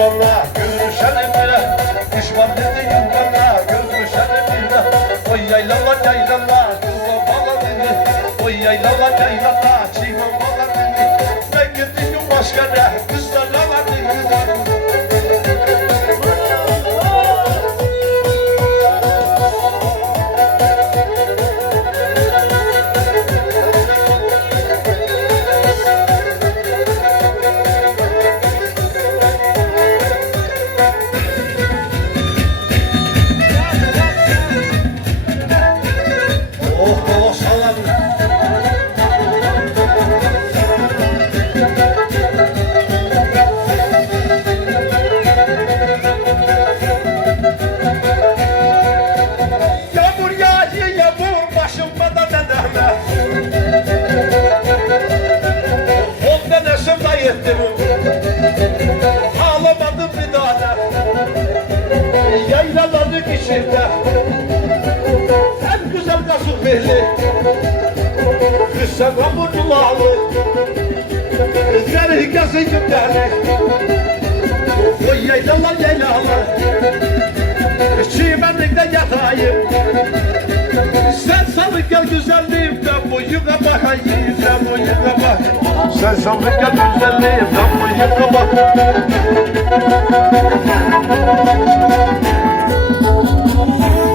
Yuvala Görüşelim bile İşvalledi yuvala Görüşelim bile Oy yaylala yaylala Kıva bağladını Oy yaylala yaylala Çiğma bağladını Ben gittim başka ne Kızlar aladını Oh Mehmet Rüstem Hamurcularlı Bizleri hikâsın kimlerle Oy yaylalar yaylalar Çimenlikte yatayım. Sen sanık gel güzelliğimden boyuna bakayım Sen boyuna bak. Sen sanık gel güzelliğimden boyuna bak. Thank.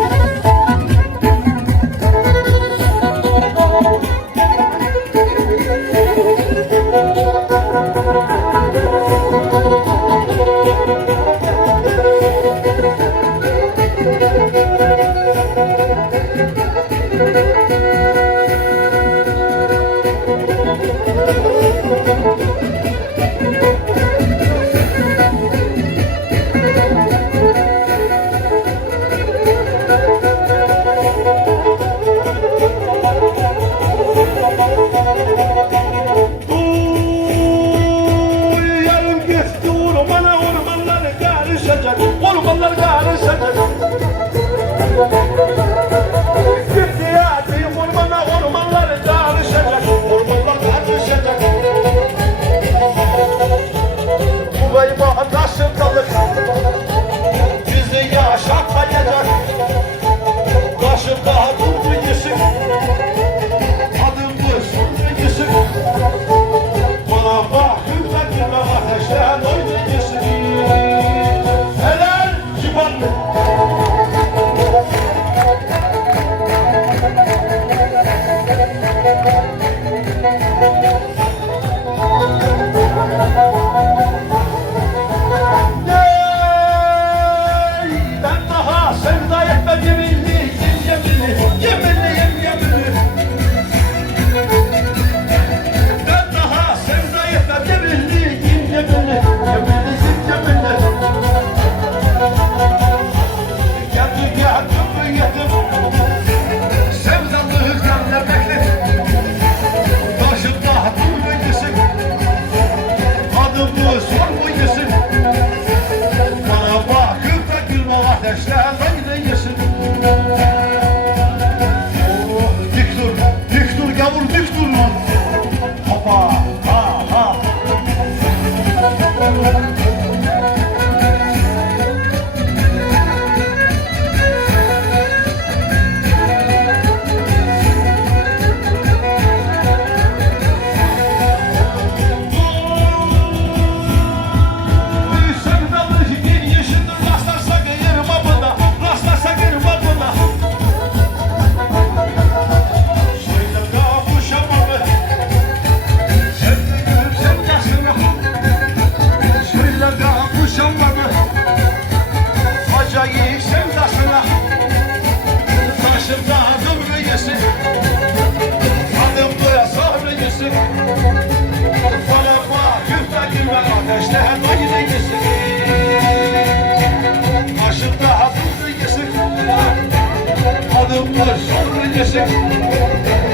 Yurtlar, Recesik,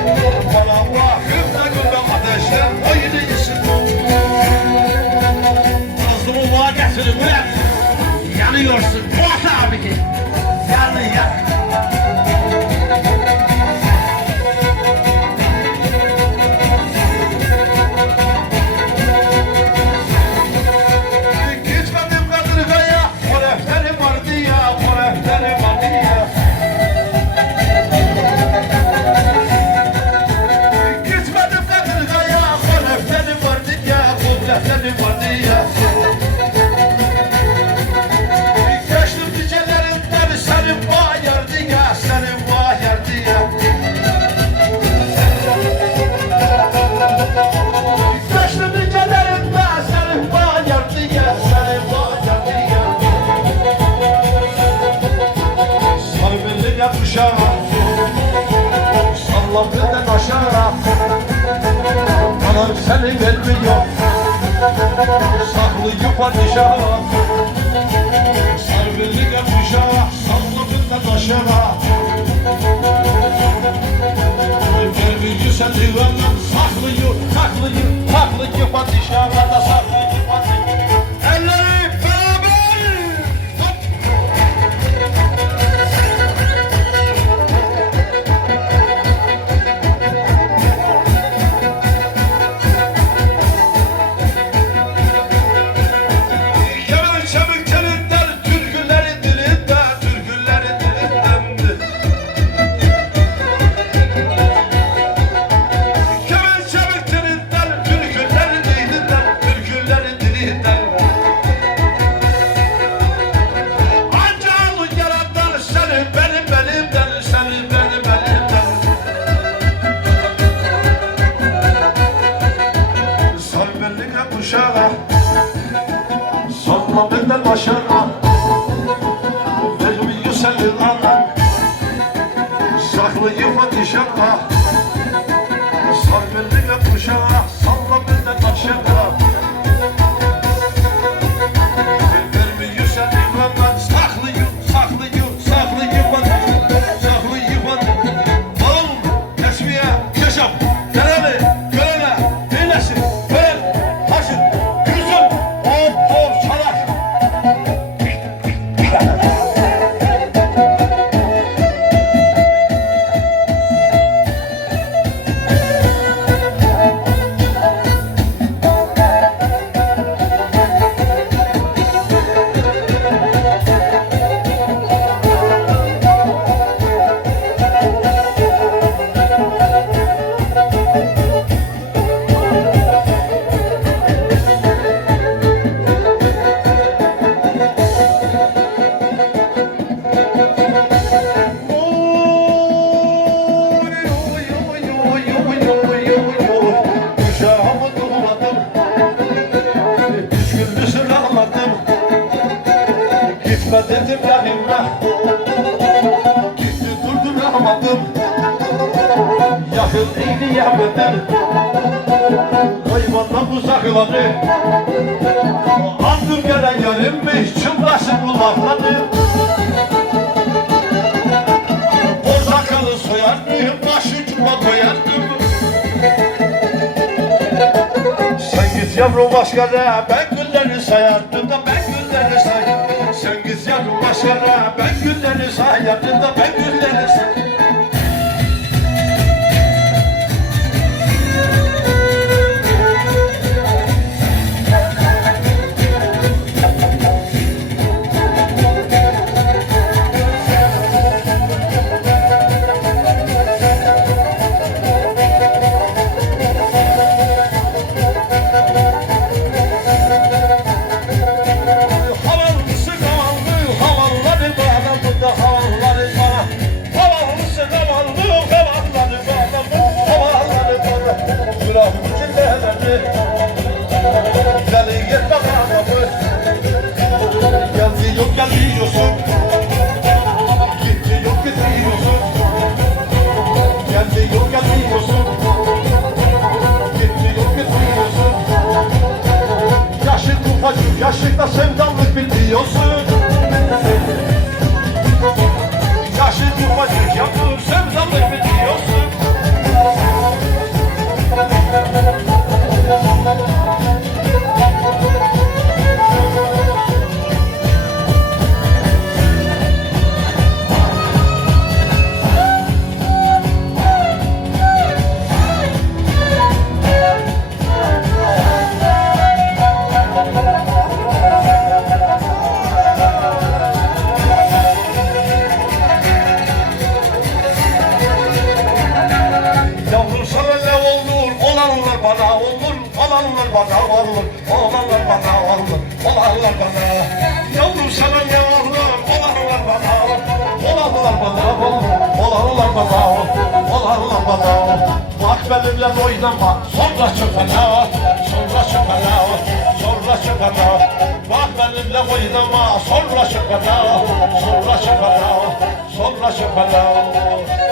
Saklı padişah Servilli gelmişa Salladım da taşara Servilli sen divanlar Saklıyı, saklıyı, saklıyı padişahına da saklıyı başına Mecbuyu senin anan. Saklayıp ateşe Sargınlık kuşağı. cennetten Hayvandan uzakladı Andır gelen yarimmiş çıldaşı bulakladı O sakalı soyardım başı cuma koyardım. Sen git yavrum başka ne? Ben günleri sayardım da ben günleri sayardım. Sen git yavrum başka ne? Ben günleri sayardım da ben günleri sayardım. Yaşlıkta sevdalık bilmiyorsun benimle oynama Sonra çöpene Sonra çöpene Sonra çöpene Bak benimle oynama Sonra çöpene Sonra çöpene Sonra çöpene